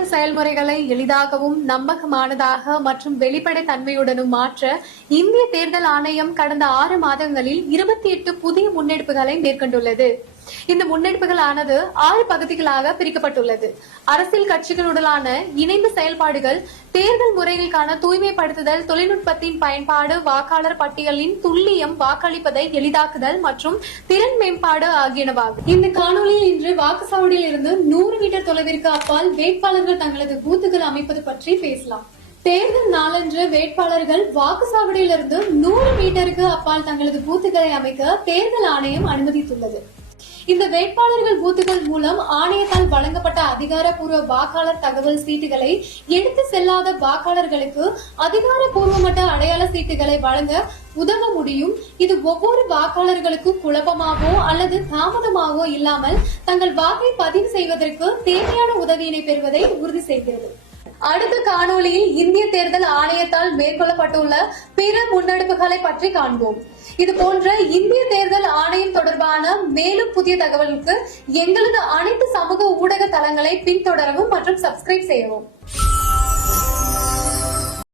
தேர்தல் செயல்முறைகளை எளிதாகவும் நம்பகமானதாக மற்றும் வெளிப்படை தன்மையுடனும் மாற்ற இந்திய தேர்தல் ஆணையம் கடந்த 6 மாதங்களில் 28 புதிய முன்னெடுப்புகளை மேற்கொண்டுள்ளது. இந்த முன்னெடுப்புகளானது 6 பகுதிகளாக பிரிக்கப்பட்டுள்ளது. அரசியல் கட்சிகளுடனான இணைந்த செயல்பாடுகள், தேர்தல் முறைகளுக்கான தூய்மைப்படுத்துதல், தொழில்நுட்பத்தின் பயன்பாடு, வாக்காளர் பட்டியலின் துல்லியம், வாக்களிப்பதை எளிதாக்குதல் மற்றும் திறன் மேம்பாடு ஆகியனவாகும். இந்த காணொலியில் இன்று வாக்குச்சாவடியில் இருந்து 100 மீட்டர் தொலைவிற்கு அப்பால் வேட்பாளர்கள் தங்களது பூத்துகள் அமைப்பது பற்றி பேசலாம். தேர்தல் நாளன்று வேட்பாளர்கள் வாக்குச்சாவடியிலிருந்து 100 மீட்டருக்கு அப்பால் தங்களது பூத்துகளை அமைக்க தேர்தல் ஆணையம் அனுமதித்துள்ளது. இந்த வேட்பாளர்கள் பூத்துகள் மூலம் ஆணையத்தால் வழங்கப்பட்ட அதிகாரப்பூர்வ வாக்காளர் தகவல் சீட்டுகளை எடுத்து செல்லாத வாக்காளர்களுக்கு அதிகாரப்பூர்வமற்ற அடையாள சீட்டுகளை வழங்க உதவ முடியும். இது ஒவ்வொரு வாக்காளர்களுக்கும் குழப்பமாகவோ அல்லது தாமதமாகவோ இல்லாமல் தங்கள் வாக்கை பதிவு செய்வதற்கு தேவையான உதவியினை பெறுவதை உறுதி செய்கிறது. அடுத்த காணொலியில் இந்திய தேர்தல் ஆணையத்தால் மேற்கொள்ளப்பட்டுள்ள பிற முன்னெடுப்புகளை பற்றி காண்போம். இது போன்ற இந்திய தேர்தல் ஆணையம் தொடர்பான மேலும் புதிய தகவலுக்கு எங்களது அனைத்து சமூக ஊடக தளங்களை பின்தொடரவும் மற்றும் சப்ஸ்கிரைப் செய்யவும்.